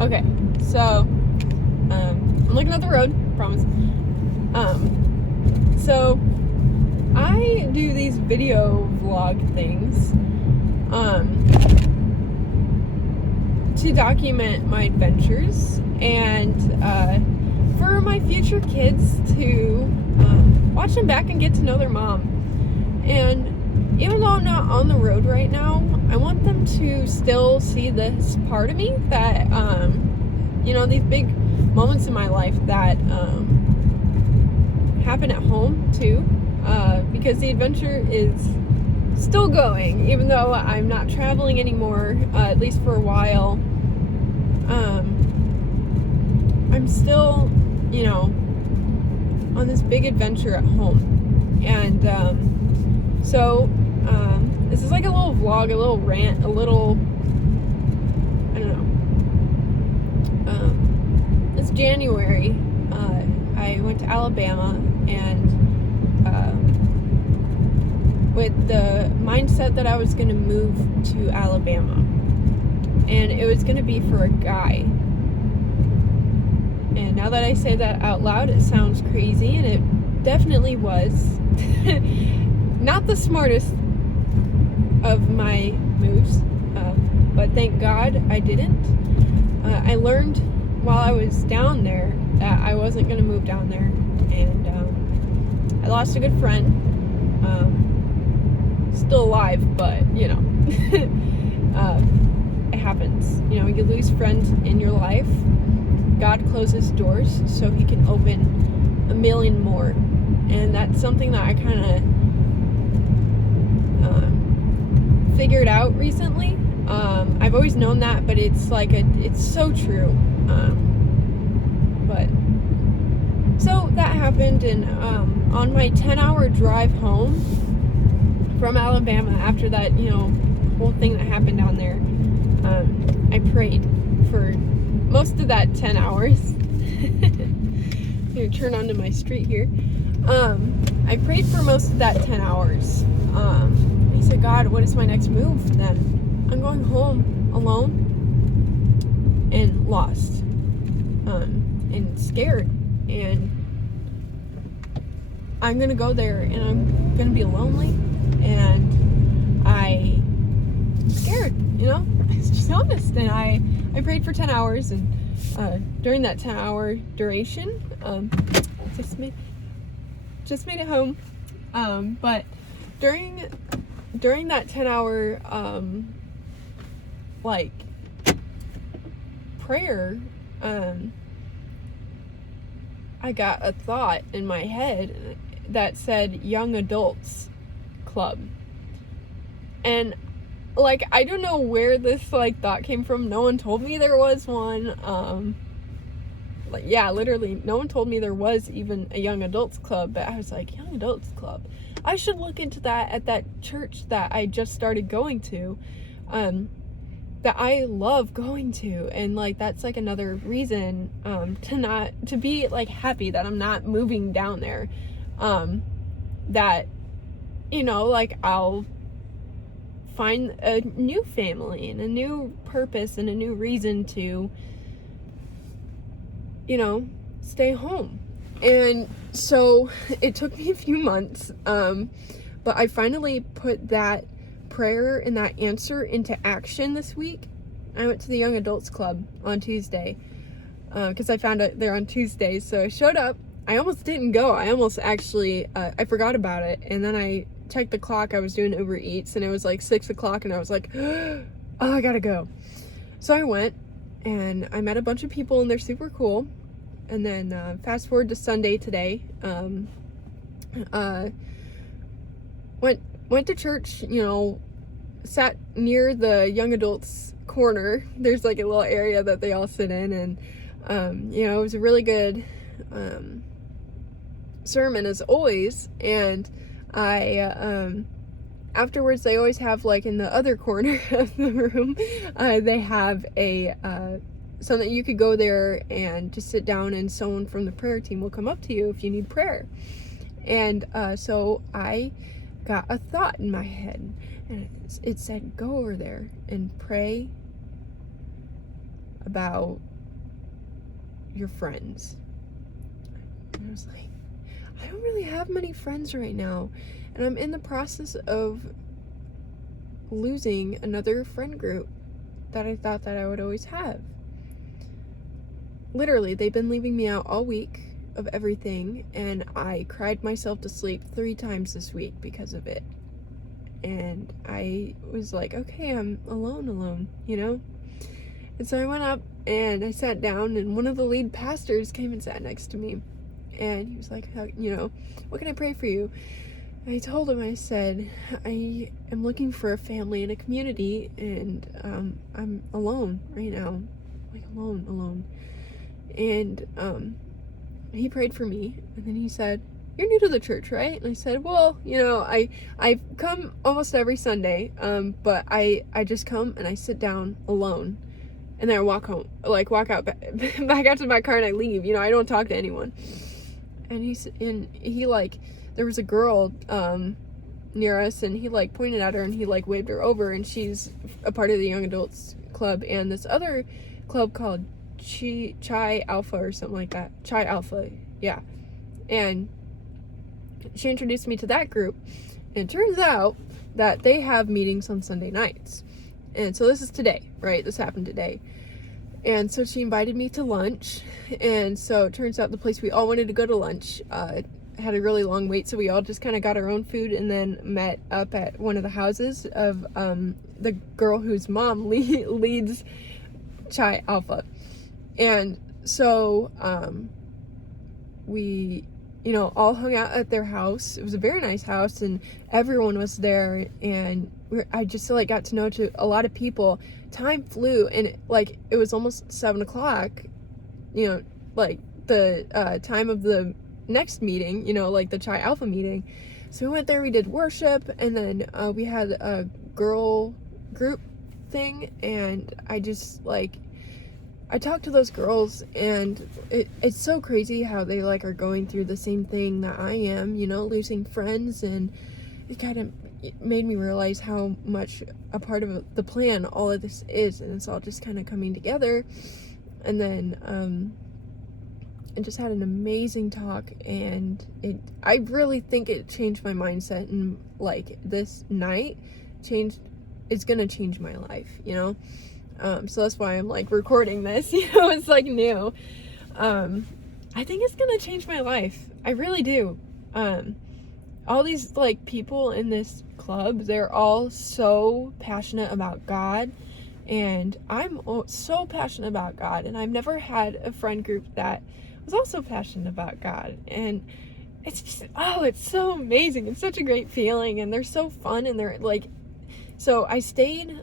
Okay, so I'm looking at the road, promise. So I do these video vlog things to document my adventures and for my future kids to watch them back and get to know their mom. And even though I'm not on the road right now, I want them to still see this part of me that, these big moments in my life that happen at home too, because the adventure is still going, even though I'm not traveling anymore, at least for a while. I'm still, on this big adventure at home. And this is like a little vlog, a little rant, a little, I don't know. It's January. I went to Alabama and with the mindset that I was going to move to Alabama. And it was going to be for a guy. And now that I say that out loud, it sounds crazy, and it definitely was. Not the smartest of my moves, but thank God I didn't. I learned while I was down there that I wasn't going to move down there, and I lost a good friend. Still alive, but, it happens. You lose friends in your life. God closes doors so he can open a million more. And that's something that I kind of figured out recently. I've always known that, but it's so true. So that happened, and on my 10-hour drive home from Alabama after that, whole thing that happened down there, I prayed for most of that 10 hours. I'm gonna turn onto my street here. I prayed for most of that 10 hours. I said, God, what is my next move then? I'm going home alone and lost, and scared, and I'm gonna go there and I'm gonna be lonely, and I'm scared, It's just honest. And I prayed for 10 hours, and during that 10-hour duration, just made it home. But during that 10-hour prayer, I got a thought in my head that said Young Adults Club. And I don't know where this thought came from. No one told me there was one. Literally no one told me there was even a Young Adults Club, but I was like, Young Adults Club, I should look into that at that church that I just started going to, that I love going to. And that's another reason to be happy that I'm not moving down there, that I'll find a new family and a new purpose and a new reason to stay home. And so it took me a few months, but I finally put that prayer and that answer into action this week. I went to the Young Adults Club on Tuesday, because I found it there on Tuesday. So I showed up. I almost didn't go. I almost actually I forgot about it, and then I checked the clock. I was doing Uber Eats, and it was 6 o'clock, and I was like, oh, I gotta go. So I went, and I met a bunch of people, and they're super cool. And then fast forward to Sunday today, went to church, sat near the young adults corner. There's a little area that they all sit in, and it was a really good sermon as always. And I afterwards, they always have in the other corner of the room, they have a so that you could go there and just sit down, and someone from the prayer team will come up to you if you need prayer. And so I got a thought in my head, and it said, go over there and pray about your friends. And I was like, I don't really have many friends right now, and I'm in the process of losing another friend group that I thought that I would always have. Literally, they've been leaving me out all week of everything, and I cried myself to sleep 3 times this week because of it. And I was like, okay, I'm alone, you know? And so I went up and I sat down, and one of the lead pastors came and sat next to me. And he was like, you know, what can I pray for you? And I told him, I said, I am looking for a family and a community, and I'm alone right now. Like, alone. And he prayed for me, and then he said, you're new to the church, right? And I said, well, you know, I come almost every Sunday, but I just come and I sit down alone, and then I walk home, like walk out back out to my car, and I leave. You know, I don't talk to anyone. And he like, there was a girl near us, and he like pointed at her, and he like waved her over, and she's a part of the young adults club and this other club called Chi Alpha or something like that. Chi Alpha, yeah. And she introduced me to that group, and it turns out that they have meetings on Sunday nights. And so this is today, right? This happened today. And so she invited me to lunch, and so it turns out the place we all wanted to go to lunch had a really long wait, so we all just kind of got our own food and then met up at one of the houses of the girl whose mom leads Chi Alpha. And so we, you know, all hung out at their house. It was a very nice house, and everyone was there, and I just like got to know a lot of people. Time flew, and it was almost 7 o'clock, you know, like the time of the next meeting, you know, like the Chi Alpha meeting. So we went there, we did worship, and then we had a girl group thing, and I just like, I talked to those girls, and it's so crazy how they like are going through the same thing that I am, you know, losing friends, and it kind of made me realize how much a part of the plan all of this is, and it's all just kind of coming together. And then I just had an amazing talk, and I really think it changed my mindset, and like this night it's gonna change my life, you know. So that's why I'm like recording this, you know. It's like new. I think it's gonna change my life. I really do. All these like people in this club, they're all so passionate about God, and I'm so passionate about God, and I've never had a friend group that was also passionate about God. And it's just, it's so amazing. It's such a great feeling, and they're so fun, and they're like, so I stayed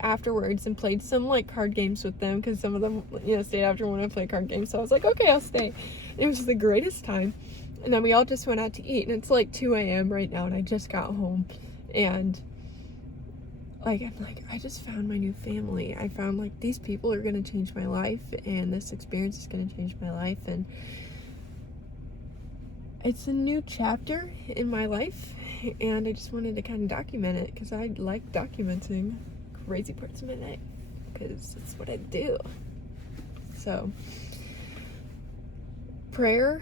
afterwards and played some like card games with them, because some of them, you know, stayed after when I played card games. So I was like, okay, I'll stay. It was the greatest time. And then we all just went out to eat, and it's like 2 a.m. right now, and I just got home, and like, I'm like, I just found my new family. I found like these people are gonna change my life, and this experience is gonna change my life, and it's a new chapter in my life, and I just wanted to kind of document it, because I like documenting crazy parts of my life, because it's what I do. So prayer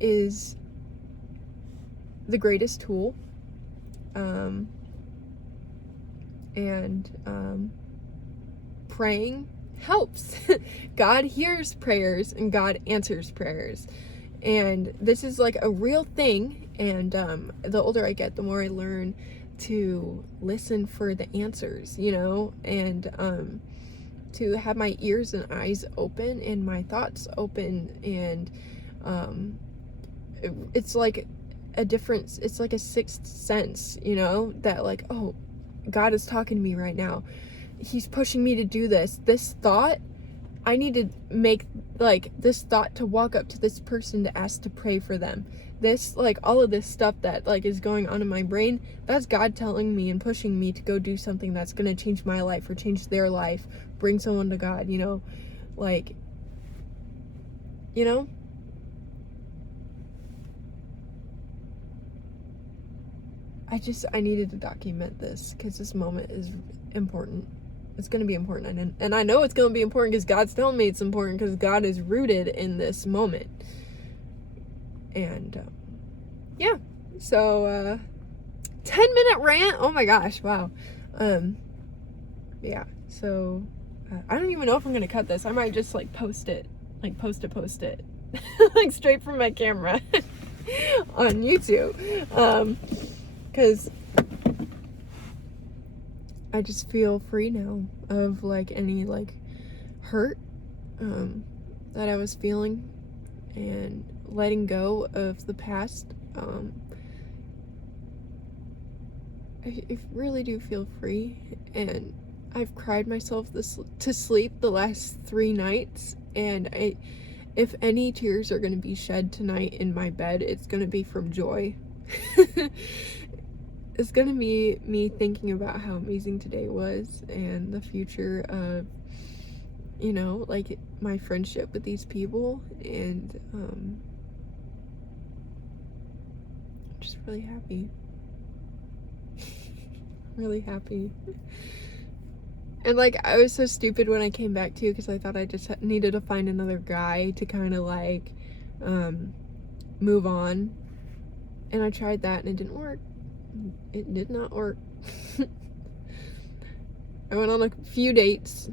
is the greatest tool, and praying helps. God hears prayers, and God answers prayers, and this is like a real thing. And the older I get, the more I learn to listen for the answers, you know, and to have my ears and eyes open and my thoughts open, and it's like a difference. It's like a sixth sense, you know, that like, oh, God is talking to me right now. He's pushing me to do this thought. I need to make like this thought to walk up to this person to ask to pray for them. This, like, all of this stuff that like is going on in my brain, that's God telling me and pushing me to go do something that's going to change my life or change their life, bring someone to God, you know, like, you know. I needed to document this, because this moment is important. It's going to be important. And I know it's going to be important because God's telling me it's important, because God is rooted in this moment. And, yeah. So, 10-minute rant. Oh my gosh. Wow. Yeah. So, I don't even know if I'm going to cut this. I might just, like, post it. Like, post it. Like, straight from my camera on YouTube. Because I just feel free now of, like, any, like, hurt that I was feeling, and letting go of the past. I really do feel free, and I've cried myself to sleep the last 3 nights, and if any tears are going to be shed tonight in my bed, it's going to be from joy. It's going to be me thinking about how amazing today was, and the future of, you know, like, my friendship with these people, and I'm just really happy. Really happy. And, like, I was so stupid when I came back too, because I thought I just needed to find another guy to kind of, like, move on. And I tried that, and it didn't work. It did not work. I went on a few dates,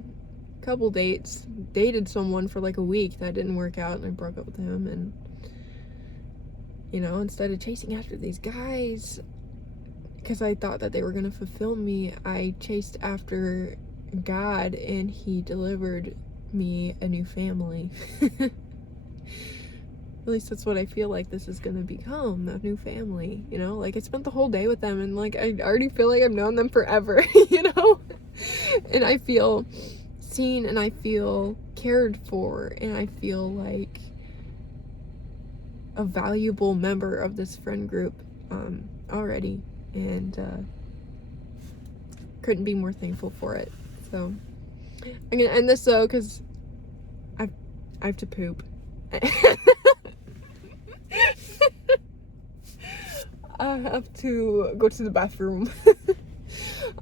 couple dates, dated someone for like a week. That didn't work out, and I broke up with him. And, you know, instead of chasing after these guys, because I thought that they were going to fulfill me, I chased after God, and He delivered me a new family. At least that's what I feel like this is going to become, a new family, you know? Like, I spent the whole day with them, and, like, I already feel like I've known them forever, you know? And I feel seen, and I feel cared for, and I feel like a valuable member of this friend group already. And couldn't be more thankful for it. So I'm gonna end this though, because I have to poop. I have to go to the bathroom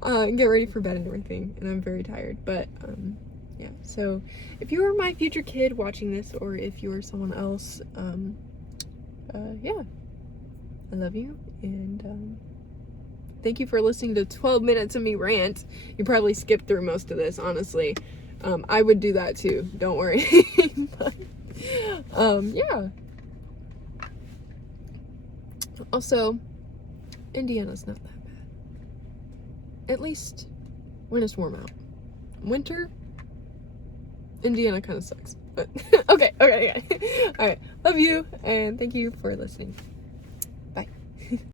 and get ready for bed and everything, and I'm very tired. But yeah, so if you are my future kid watching this, or if you are someone else, yeah, I love you, and thank you for listening to 12 minutes of me rant. You probably skipped through most of this, honestly. I would do that too, don't worry. But, yeah. Also, Indiana's not that bad. At least when it's warm out. Winter, Indiana kind of sucks. But okay. Alright, love you, and thank you for listening.